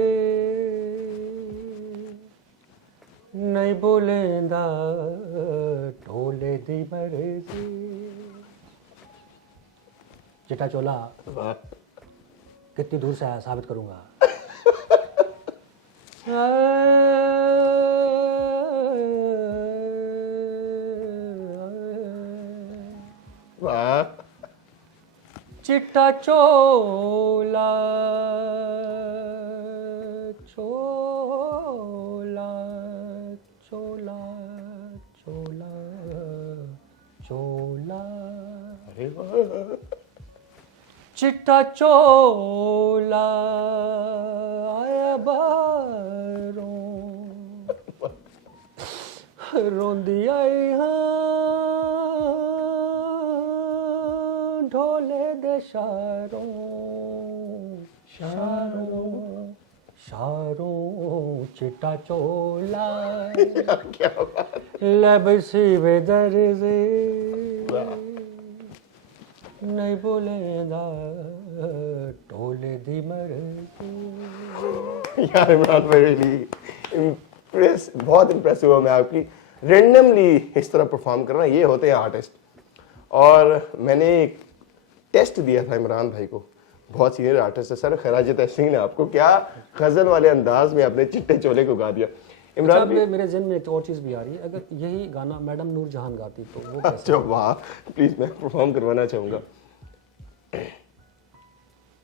नहीं बोलेंदा ढोले दी मर्जी। चिट्टा चोला वाह कितनी दूर से आया साबित करूंगा। वाह चिट्टा चोला चोला चोला चोला चोला, अरे वाह चिट्टा चोला आया बारों रोंदी आई हाँ ढोले दे शारों शारों शारों चिट्टा चोला क्या बात। लब सी बेदर्जे नहीं बोलेंदा टोले दी मर यार इमरान भाई रियली बहुत इम्प्रेस हुआ मैं आपकी रेंडमली इस तरह परफॉर्म करना, ये होते हैं आर्टिस्ट। और मैंने एक टेस्ट दिया था इमरान भाई को, बहुत सीनियर आर्टिस्ट है सर, खराज तहसीन है आपको, क्या गजल वाले अंदाज में आपने चिट्टे चोले को गा दिया। इमरान भाई मेरे जहन में एक और चीज भी आ रही है, अगर यही गाना मैडम नूर जहान गाती तो वो कैसे? अच्छा वाह, प्लीज मैं परफॉर्म करवाना चाहूंगा।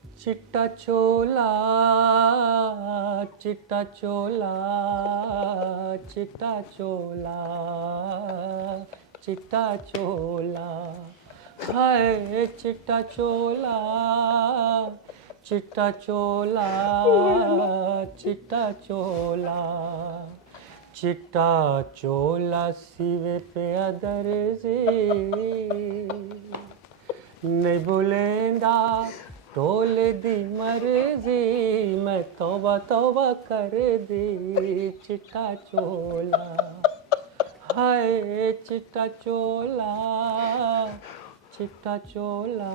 चिट्टा चोला चिट्टा चोला चिट्टा चोला चिट्टा चोला हाय चिट्टा चोला चिट्टा चोला चिट्टा चोला चिट्टा चोला सिवे पे अदर से नहीं भूलेंदा टोले दी मर्जी मैं तौबा तौबा कर दी चिट्टा चोला हाय चिट्टा चोला चिट्टा चोला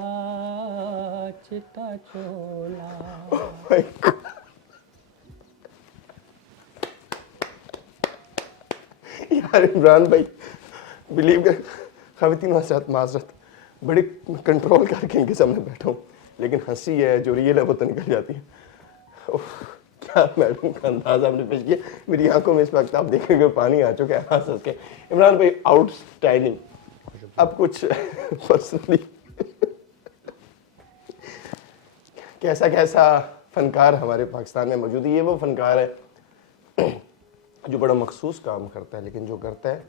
चिट्टा चोला। यार इमरान भाई बिलीव कर, खवातीन हजरात माजरत, बड़े कंट्रोल करके इनके सामने बैठा हूँ, लेकिन हंसी है जो रियल है वो तो निकल जाती है। ओह, क्या मैडम का अंदाज आपने पेश किया, मेरी आंखों में इस वक्त आप देखेंगे पानी आ चुका है हंस हंस के। इमरान भाई आउटस्टैंडिंग। अब कुछ पर्सनली कैसा कैसा फनकार हमारे पाकिस्तान में मौजूद है। ये वो फनकार है जो बड़ा मखसूस काम करता है, लेकिन जो करता है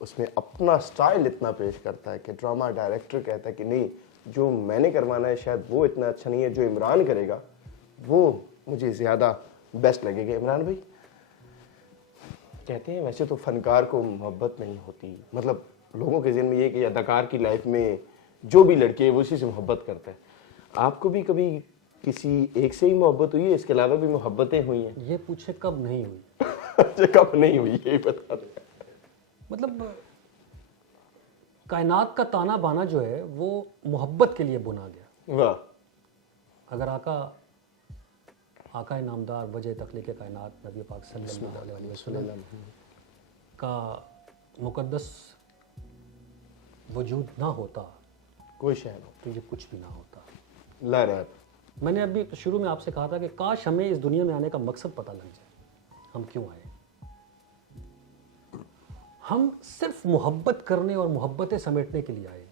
उसमें अपना स्टाइल इतना पेश करता है कि ड्रामा डायरेक्टर कहता है कि नहीं, जो मैंने करवाना है शायद वो इतना अच्छा नहीं है, जो इमरान करेगा वो मुझे ज़्यादा बेस्ट लगेगा। इमरान भाई कहते हैं वैसे तो फनकार को मोहब्बत नहीं होती, मतलब लोगों के ज़हन में ये कि अदाकार की लाइफ में जो भी लड़के है वो उसी से मोहब्बत करता है। आपको भी कभी किसी एक से ही मोहब्बत हुई है, इसके अलावा भी मोहब्बतें हुई हैं? ये पूछे कब नहीं हुई? अच्छा, कब नहीं हुई यही बता दें। मतलब कायनात का ताना बाना जो है वो मोहब्बत के लिए बुना गया। वाह। अगर आका नामदार वजह तख्लीक़ कायनात नबी पाक सल्लल्लाहु अलैहि वसल्लम का मुक़द्दस वजूद ना होता, कोई शहर हो तो ये कुछ भी ना होता। ला रहा है। मैंने अभी शुरू में आपसे कहा था कि काश हमें इस दुनिया में आने का मकसद पता लग जाए, हम क्यों आए। हम सिर्फ मोहब्बत करने और मोहब्बतें समेटने के लिए आए,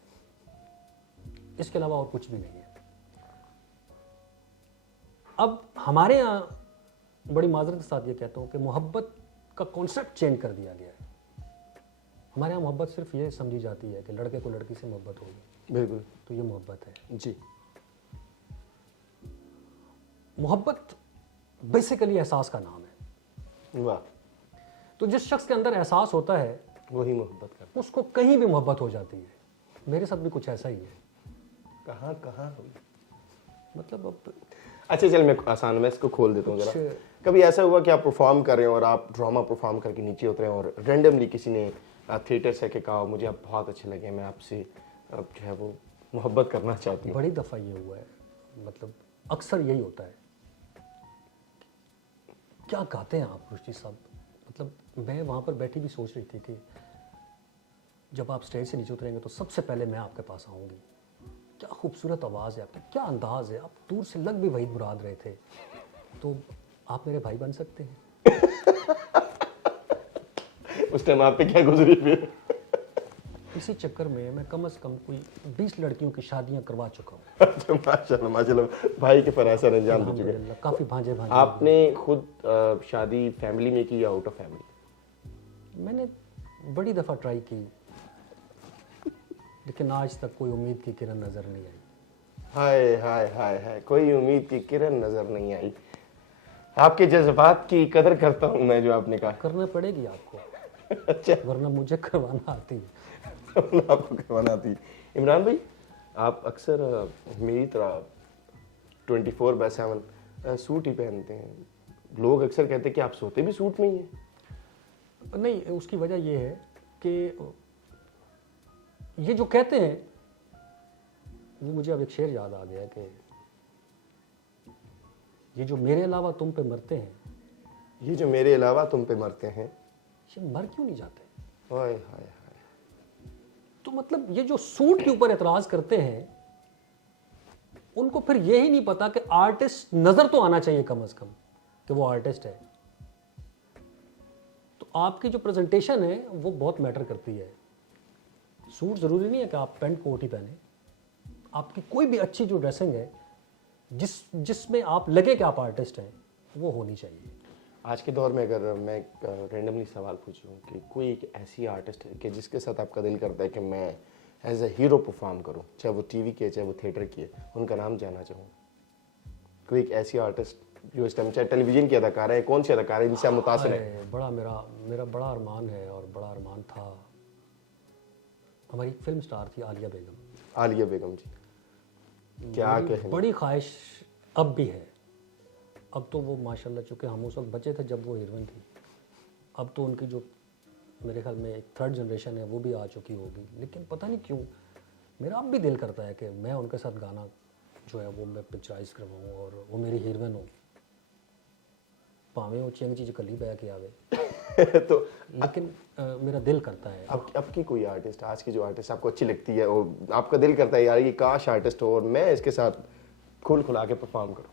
इसके अलावा और कुछ भी नहीं है। अब हमारे यहाँ बड़ी माजरत के साथ ये कहता हूँ कि मोहब्बत का कॉन्सेप्ट चेंज कर दिया गया है। हमारे यहाँ मोहब्बत सिर्फ ये समझी जाती है कि लड़के को लड़की से मोहब्बत होगी, बिल्कुल, तो ये मोहब्बत है जी। मोहब्बत बेसिकली एहसास का नाम है। वाह। तो जिस शख्स के अंदर एहसास होता है वही मोहब्बत करता। उसको कहीं भी मोहब्बत हो जाती है। मेरे साथ भी कुछ ऐसा ही है। कहाँ कहाँ हुई? मतलब अब अच्छा चल, मैं आसान मैं इसको खोल देता हूँ जरा। कुछ- कभी ऐसा हुआ कि आप परफॉर्म कर रहे हो और आप ड्रामा परफॉर्म करके नीचे उतरे और रेंडमली किसी ने थिएटर से के कहा मुझे आप बहुत अच्छे लगे, मैं आपसे अब जो है वो मोहब्बत करना चाहती हूँ? बड़ी दफ़ा ये हुआ है, मतलब अक्सर यही होता है। क्या गाते हैं आप रुचि साहब? मतलब मैं वहाँ पर बैठी भी सोच रही थी कि जब आप स्टेज से नीचे उतरेंगे तो सबसे पहले मैं आपके पास आऊँगी। क्या खूबसूरत आवाज़ है आपकी, क्या अंदाज़ है, आप दूर से लग भी वहीद मुराद रहे थे, तो आप मेरे भाई बन सकते हैं। उस टाइम आप पे क्या गुजरी फिर? इसी चक्कर में मैं कम से कम कोई 20 लड़कियों की शादियां करवा चुका हूँ। अच्छा, माशाल्लाह माशाल्लाह, भाई के फरासर अंजाम दे चुके। अल्हम्दुलिल्लाह, काफ़ी भांजे भांजे। आपने खुद शादी फैमिली में की या आउट ऑफ फैमिली? मैंने बड़ी दफ़ा ट्राई की, लेकिन आज तक कोई उम्मीद की किरण नज़र नहीं आई। हाय हाय हाय हाय, कोई उम्मीद की किरण नजर नहीं आई। आपके जज्बात की कदर करता हूँ मैं, जो आपने कहा। करना पड़ेगी आपको, अच्छा, वरना मुझे करवाना आती है। आपको करवाना आती है। इमरान भाई, आप अक्सर मेरी तरह 24/7 सूट ही पहनते हैं। लोग अक्सर कहते हैं कि आप सोते भी सूट में ही हैं। नहीं, उसकी वजह ये है कि ये जो कहते हैं, वो मुझे अब एक शेर याद आ गया कि ये जो मेरे अलावा तुम पे मरते हैं, ये जो मेरे अलावा तुम पे मरते हैं, ये मर क्यों नहीं जाते? हाय हाय हाय। तो मतलब ये जो सूट के ऊपर एतराज करते हैं, उनको फिर यही नहीं पता कि आर्टिस्ट नजर तो आना चाहिए कम से कम कि वो आर्टिस्ट है। तो आपकी जो प्रेजेंटेशन है वो बहुत मैटर करती है। सूट जरूरी नहीं है कि आप पैंट कोट ही पहने। आपकी कोई भी अच्छी जो ड्रेसिंग है, जिसमें आप लगे कि आप आर्टिस्ट हैं, वो होनी चाहिए। आज के दौर में अगर मैं रेंडमली सवाल पूछूं कि कोई एक ऐसी आर्टिस्ट है कि जिसके साथ आपका दिल करता है कि मैं एज ए हीरो परफॉर्म करूं, चाहे वो टीवी की है चाहे वो थिएटर की है, उनका नाम जानना चाहूँ। कोई एक ऐसी आर्टिस्ट जो इस टाइम चाहे टेलीविजन की अदाकारा है, कौन सी अदाकारा है जिनसे आप मुतासिर है? बड़ा मेरा बड़ा अरमान है और बड़ा अरमान था। हमारी एक फिल्म स्टार थी आलिया बेगम। आलिया बेगम जी, क्या कहें। बड़ी ख्वाहिश अब भी है। अब तो वो माशाल्लाह, चूँकि हम उस वक्त बच्चे थे जब वो हीरोइन थी, अब तो उनकी जो मेरे ख्याल में एक थर्ड जनरेशन है वो भी आ चुकी होगी। लेकिन पता नहीं क्यों मेरा अब भी दिल करता है कि मैं उनके साथ गाना जो है वो मैं पिक्चराइज करवाऊँ और वो मेरी हीरोइन हो, भावें वो चंग चीज कली बह के आवे। तो लेकिन मेरा दिल करता है। अब की कोई आर्टिस्ट, आज की जो आर्टिस्ट आपको अच्छी लगती है और आपका दिल करता है यार ये काश आर्टिस्ट हो और मैं इसके साथ खुल खुला के परफॉर्म करूं?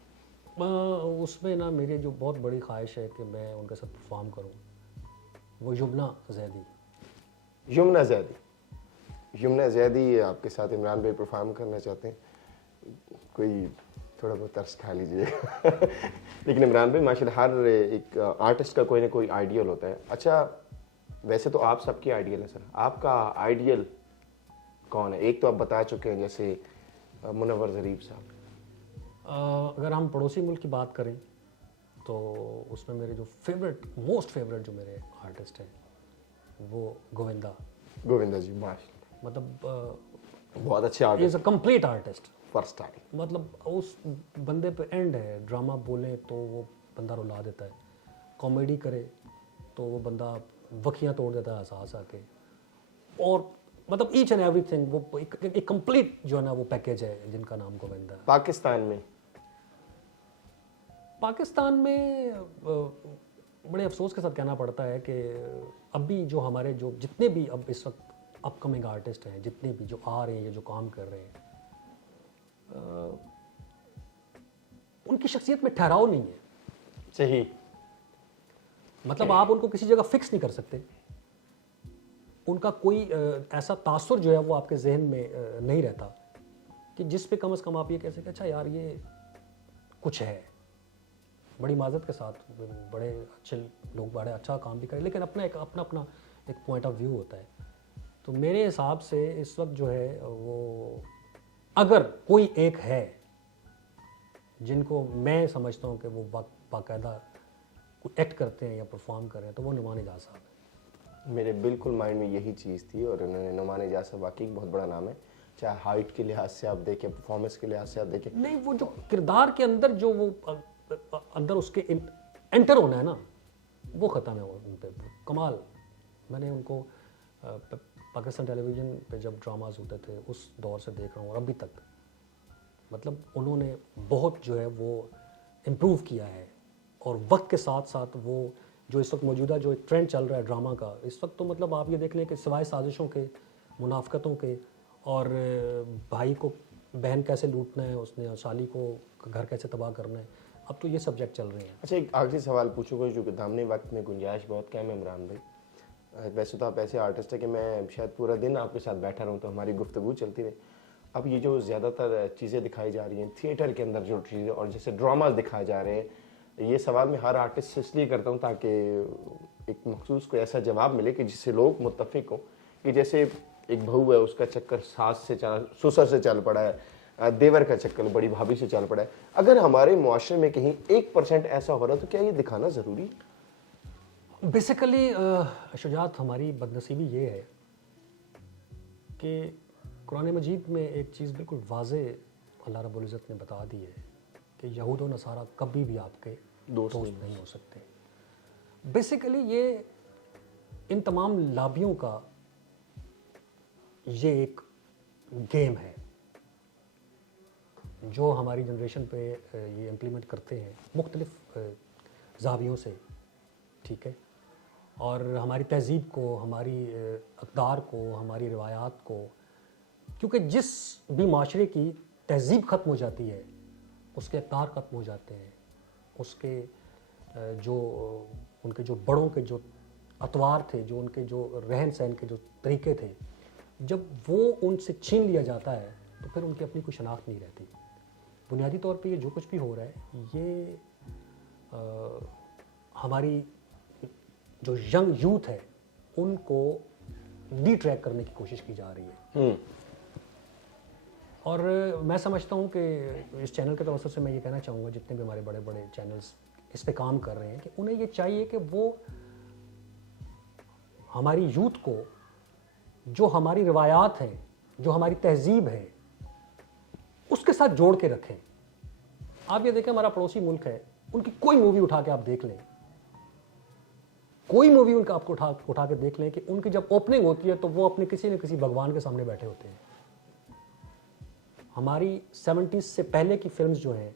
उसमें ना मेरी जो बहुत बड़ी ख्वाहिश है कि मैं उनके साथ परफॉर्म करूं, वो युमना जैदी। यमुना जैदी, यमुना जैदी आपके साथ इमरान भाई परफॉर्म करना चाहते हैं, कोई थोड़ा बहुत तरस खा लीजिए। लेकिन इमरान भाई माशाल्लाह हर एक आर्टिस्ट का कोई ना कोई आइडियल होता है। अच्छा, वैसे तो आप सबकी आइडियल है सर, आपका आइडियल कौन है? एक तो आप बता चुके हैं जैसे मुनव्वर ज़रीफ साहब। अगर हम पड़ोसी मुल्क की बात करें तो उसमें मेरे जो मोस्ट फेवरेट जो मेरे आर्टिस्ट हैं वो गोविंदा जी, माशाल्लाह, मतलब बहुत अच्छे is artist, a complete artist. First time. मतलब उस बंदे पे एंड है। ड्रामा बोले तो वो बंदा रुला देता है, कॉमेडी करे तो वो बंदा वखियाँ तोड़ देता है हंस आके, और मतलब ईच एंड एवरीथिंग वो एक कंप्लीट जो है ना वो पैकेज है जिनका नाम गोविंदा है। पाकिस्तान में बड़े अफसोस के साथ कहना पड़ता है कि अभी जो हमारे जो जितने भी अब इस वक्त अपकमिंग आर्टिस्ट हैं, जितने भी जो आ रहे हैं या जो काम कर रहे हैं, उनकी शख्सियत में ठहराव नहीं है। सही, मतलब आप उनको किसी जगह फिक्स नहीं कर सकते। उनका कोई ऐसा तासुर जो है वो आपके जहन में नहीं रहता कि जिस पे कम से कम आप ये कह सकें अच्छा यार ये कुछ है। बड़ी माजरत के साथ बड़े अच्छे लोग बड़े अच्छा काम भी करें, लेकिन अपना एक पॉइंट ऑफ व्यू होता है। तो मेरे हिसाब से इस वक्त जो है वो अगर कोई एक है जिनको मैं समझता हूँ कि वो बाकायदा एक्ट करते हैं या परफॉर्म कर रहे हैं तो वो नुमान एजाज साहब है। मेरे बिल्कुल माइंड में यही चीज़ थी और उन्होंने नुमान एजाज साहब वाकई बहुत बड़ा नाम है, चाहे हाइट के लिहाज से आप देखें, परफॉर्मेंस के लिहाज से आप देखें। नहीं, वो जो किरदार के अंदर जो वो अंदर उसके एंटर होना है ना, वो ख़त्म है उन पे। कमाल। मैंने उनको पाकिस्तान टेलीविज़न पे जब ड्रामाज होते थे उस दौर से देख रहा हूँ और अभी तक, मतलब उन्होंने बहुत जो है वो इम्प्रूव किया है। और वक्त के साथ साथ वो जो इस वक्त मौजूदा जो एक ट्रेंड चल रहा है ड्रामा का, इस वक्त तो मतलब आप ये देख लें कि सिवाय साजिशों के, मुनाफकतों के और भाई को बहन कैसे लूटना है उसने और साली को घर कैसे तबाह करना है, अब तो ये सब्जेक्ट चल रहे हैं। अच्छा, एक आखिरी सवाल पूछूंगा जो कि दामने वक्त में गुंजाइश बहुत कम है इमरान भाई। वैसे तो आप ऐसे आर्टिस्ट है कि मैं शायद पूरा दिन आपके साथ बैठा रहूँ तो हमारी गुफ्तगू चलती रहे। अब ये जो ज़्यादातर चीज़ें दिखाई जा रही हैं थिएटर के अंदर, जो चीज़ें और जैसे ड्रामाज दिखाए जा रहे हैं, ये सवाल मैं हर आर्टिस्ट से इसलिए करता हूँ ताकि एक मखसूस कोई ऐसा जवाब मिले कि जिससे लोग मुत्तफिक हों कि जैसे एक बहू है उसका चक्कर सास से ससुर से चल पड़ा है, देवर का चक्कर बड़ी भाभी से चल पड़ा है। अगर हमारे मुआशरे में कहीं 1% ऐसा हो रहा तो क्या ये दिखाना ज़रूरी? बेसिकली शुजात, हमारी बदनसीबी ये है कि कुरान मजीद में एक चीज़ बिल्कुल वाज़े अल्लाह रब्बुल इज़्ज़त ने बता दी है कि यहूद व नसारा कभी भी आपके दोस्त दोस्त नहीं हो सकते। बेसिकली ये इन तमाम लाबियों का ये एक गेम है जो हमारी जनरेशन पे ये इम्प्लीमेंट करते हैं मुख्तलिफ ज़ावियों से, ठीक है, और हमारी तहज़ीब को, हमारी अक़दार को, हमारी रिवायात को, क्योंकि जिस भी माशरे की तहज़ीब ख़त्म हो जाती है उसके अक़दार ख़त्म हो जाते हैं, उसके जो उनके जो बड़ों के जो अतवार थे, जो उनके जो रहन सहन के जो तरीके थे, जब वो उनसे छीन लिया जाता है तो फिर उनकी अपनी कोई शनाख्त नहीं रहती। बुनियादी तौर पे ये जो कुछ भी हो रहा है ये हमारी जो यंग यूथ है उनको डिट्रैक करने की कोशिश की जा रही है। और मैं समझता हूँ कि इस चैनल के तवज्जुह से मैं ये कहना चाहूँगा जितने भी हमारे बड़े बड़े चैनल्स इस पे काम कर रहे हैं कि उन्हें ये चाहिए कि वो हमारी यूथ को जो हमारी रिवायात हैं, जो हमारी तहज़ीब है, उसके साथ जोड़ के रखें। आप ये देखें, हमारा पड़ोसी मुल्क है, उनकी कोई मूवी उठा के आप देख लें, कोई मूवी उनका आपको उठा के देख लें कि उनकी जब ओपनिंग होती है तो वो अपने किसी न किसी भगवान के सामने बैठे होते हैं। हमारी 70s से पहले की फिल्म्स जो हैं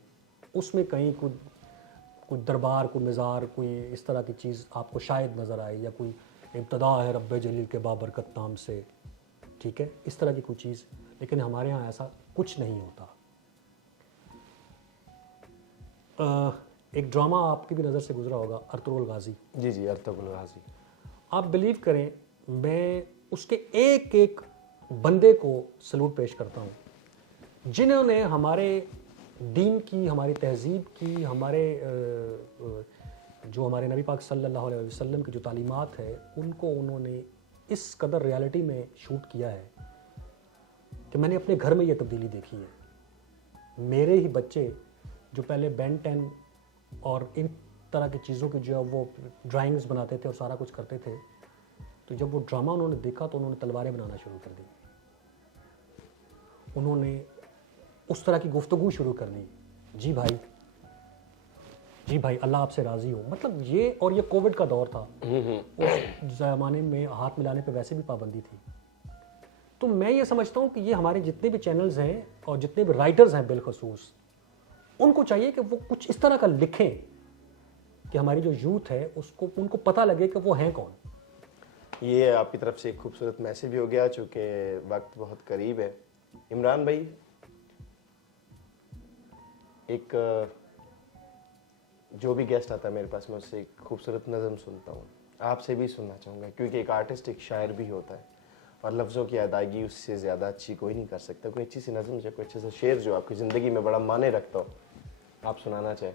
उसमें कहीं कोई दरबार, कोई मज़ार, कोई इस तरह की चीज़ आपको शायद नज़र आए, या कोई इब्तदा है रब्बे जलील के बाबरकत नाम से, ठीक है, इस तरह की कोई चीज़। लेकिन हमारे यहाँ ऐसा कुछ नहीं होता। एक ड्रामा आपकी भी नज़र से गुजरा होगा, अर्तुगरुल गाजी। जी जी, अर्तुगरुल गाजी। आप बिलीव करें, मैं उसके एक एक बंदे को सलूट पेश करता हूँ जिन्होंने हमारे दीन की, हमारी तहज़ीब की, हमारे जो हमारे नबी पाक सल्लल्लाहु अलैहि वसल्लम की जो तालीमात है उनको उन्होंने इस कदर रियलिटी में शूट किया है कि मैंने अपने घर में ये तब्दीली देखी है। मेरे ही बच्चे जो पहले बेन 10 और इन तरह की चीज़ों की जो वो ड्राइंग्स बनाते थे और सारा कुछ करते थे, तो जब वो ड्रामा उन्होंने देखा तो उन्होंने तलवारें बनाना शुरू कर दी, उन्होंने उस तरह की गुफ्तगू शुरू कर दी, जी भाई, जी भाई, अल्लाह आपसे राज़ी हो। मतलब ये, और ये कोविड का दौर था, उस ज़माने में हाथ मिलाने पे वैसे भी पाबंदी थी। तो मैं ये समझता हूँ कि ये हमारे जितने भी चैनल्स हैं और जितने भी राइटर्स हैं बिलखसूस, उनको चाहिए कि वो कुछ इस तरह का लिखें कि हमारी जो यूथ है उसको, उनको पता लगे कि वो हैं कौन। ये आपकी तरफ से एक खूबसूरत मैसेज भी हो गया, चूँकि वक्त बहुत करीब है। इमरान भाई, एक जो भी गेस्ट आता है मेरे पास, मैं उससे एक खूबसूरत नज़म सुनता हूँ, आपसे भी सुनना चाहूँगा, क्योंकि एक आर्टिस्ट एक शायर भी होता है और लफ्ज़ों की अदायगी उससे ज़्यादा अच्छी कोई नहीं कर सकता। कोई अच्छी सी नज़म से, कोई अच्छे से शेर जो आपकी ज़िंदगी में बड़ा माने रखता हो, आप सुनाना चाहें।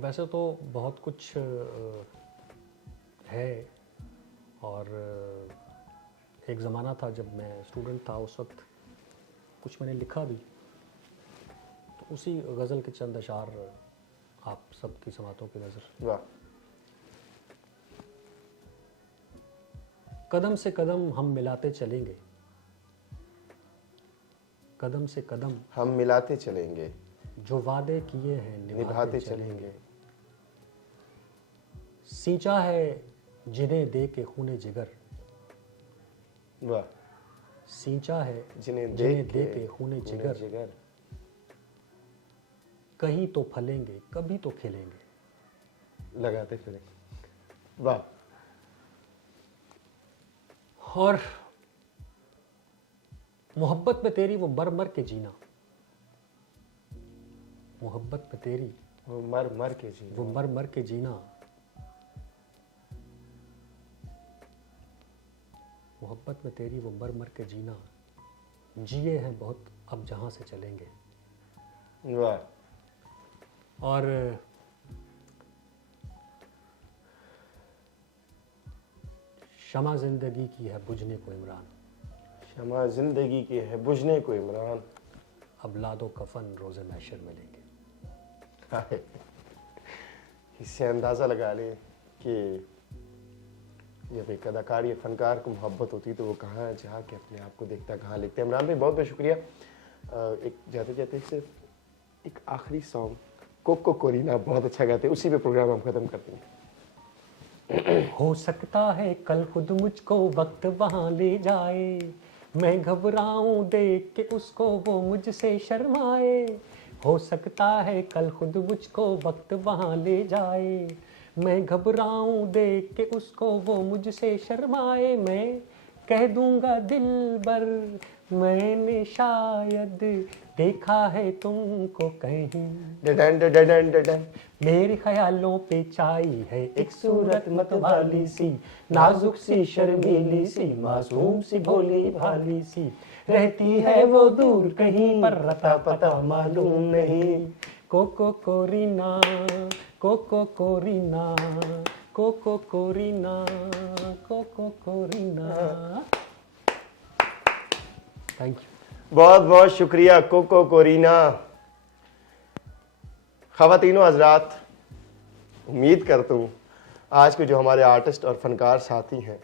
वैसे तो बहुत कुछ है, और एक ज़माना था जब मैं स्टूडेंट था, उस वक्त कुछ मैंने लिखा भी, तो उसी गज़ल के चंद अशार आप सबकी समातों की नज़र। वाह। कदम से कदम हम मिलाते चलेंगे, कदम से कदम हम मिलाते चलेंगे, जो वादे किए हैं निभाते चलेंगे। सींचा है जिन्हें दे के खूने जिगर, वाह। सींचा है जिन्हें दे के के खूने जिगर, जिगर, कहीं तो फलेंगे कभी तो खिलेंगे। लगाते फिरें। वाह। और मोहब्बत में तेरी वो मर मर के जीना, मोहब्बत में तेरी वो मर मर के जीना, वो मर मर के जीना, मोहब्बत में तेरी वो मर मर के जीना, जिए हैं बहुत अब जहां से चलेंगे। वाह। और शमा जिंदगी की है बुझने को इमरान, शमा जिंदगी की है बुझने को इमरान, अब लादो कफन रोज़े महशर मिलेंगे। इससे अंदाज़ा लगा लें कि जब एक अदाकार या फनकार को मोहब्बत होती है तो वो कहाँ जहाँ के अपने आप को देखता है, कहाँ लिखते हैं। इमरान भाई, बहुत बहुत शुक्रिया। एक जाते जाते सिर्फ एक आखिरी सॉन्ग कोको कोरिना बहुत अच्छा गाते हैं, उसी पे प्रोग्राम हम खत्म करते हैं। हो सकता है कल खुद मुझको वक्त वहाँ ले जाए, मैं घबराऊं देख के उसको वो मुझसे शर्माए। हो सकता है कल खुद मुझको वक्त वहाँ ले जाए, मैं घबराऊं देख के उसको वो मुझसे शर्माए। मैं कह दूंगा दिल भर मैंने शायद देखा है तुमको कहीं, डडन डडन डडन मेरे ख्यालों पे छाई है एक सूरत मतवाली सी, नाजुक सी शर्मीली सी मासूम सी भोली भाली सी, रहती है वो दूर कहीं पर रता पता मालूम नहीं। कोको कोरिना कोको कोरिना कोको कोरिना कोको कोरिना। Thank you. बहुत बहुत शुक्रिया कोको कोरिना। ख़वातीनो हज़रात, उम्मीद करता हूँ आज के जो हमारे आर्टिस्ट और फनकार साथी हैं,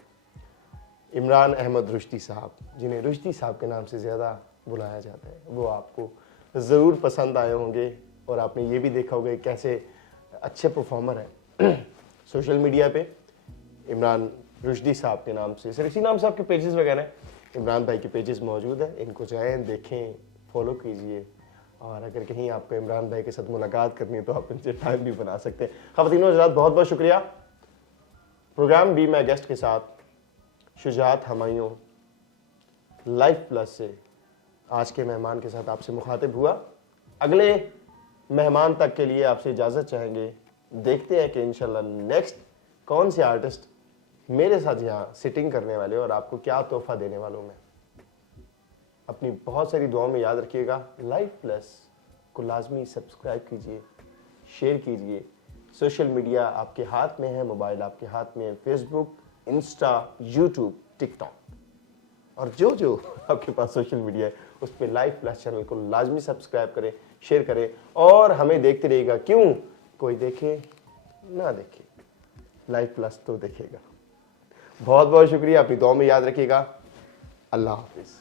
इमरान अहमद रुश्दी साहब, जिन्हें रुश्दी साहब के नाम से ज़्यादा बुलाया जाता है, वो आपको ज़रूर पसंद आए होंगे और आपने ये भी देखा होगा कि कैसे अच्छे परफॉर्मर हैं। सोशल मीडिया पे इमरान रुश्दी साहब के नाम से, सिर्फ इसी नाम से आपके पेजेस वगैरह हैं, इमरान भाई के पेजेस मौजूद हैं, इनको जाएँ देखें, फॉलो कीजिए। और अगर कहीं आपको इमरान भाई के साथ मुलाकात करनी है तो आप इनसे टाइम भी बना सकते हैं। ख़वातीनो हज़रात, बहुत बहुत शुक्रिया। प्रोग्राम बी मैं गेस्ट के साथ शुजात हमायूं लाइफ प्लस से आज के मेहमान के साथ आपसे मुखातिब हुआ। अगले मेहमान तक के लिए आपसे इजाज़त चाहेंगे। देखते हैं कि इंशाल्लाह नेक्स्ट कौन से आर्टिस्ट मेरे साथ यहाँ सिटिंग करने वाले और आपको क्या तोहफा देने वालों में। अपनी बहुत सारी दुआओं में याद रखिएगा। लाइफ प्लस को लाजमी सब्सक्राइब कीजिए, शेयर कीजिए। सोशल मीडिया आपके हाथ में है, मोबाइल आपके हाथ में है, फेसबुक, इंस्टा, यूट्यूब, टिकटॉक और जो जो आपके पास सोशल मीडिया है उस पर लाइफ प्लस चैनल को लाजमी सब्सक्राइब करें, शेयर करें और हमें देखते रहिएगा। क्यों, कोई देखे ना देखे, लाइफ प्लस तो देखेगा। बहुत बहुत शुक्रिया, अपनी दुआ में याद रखिएगा। अल्लाह हाफिज़।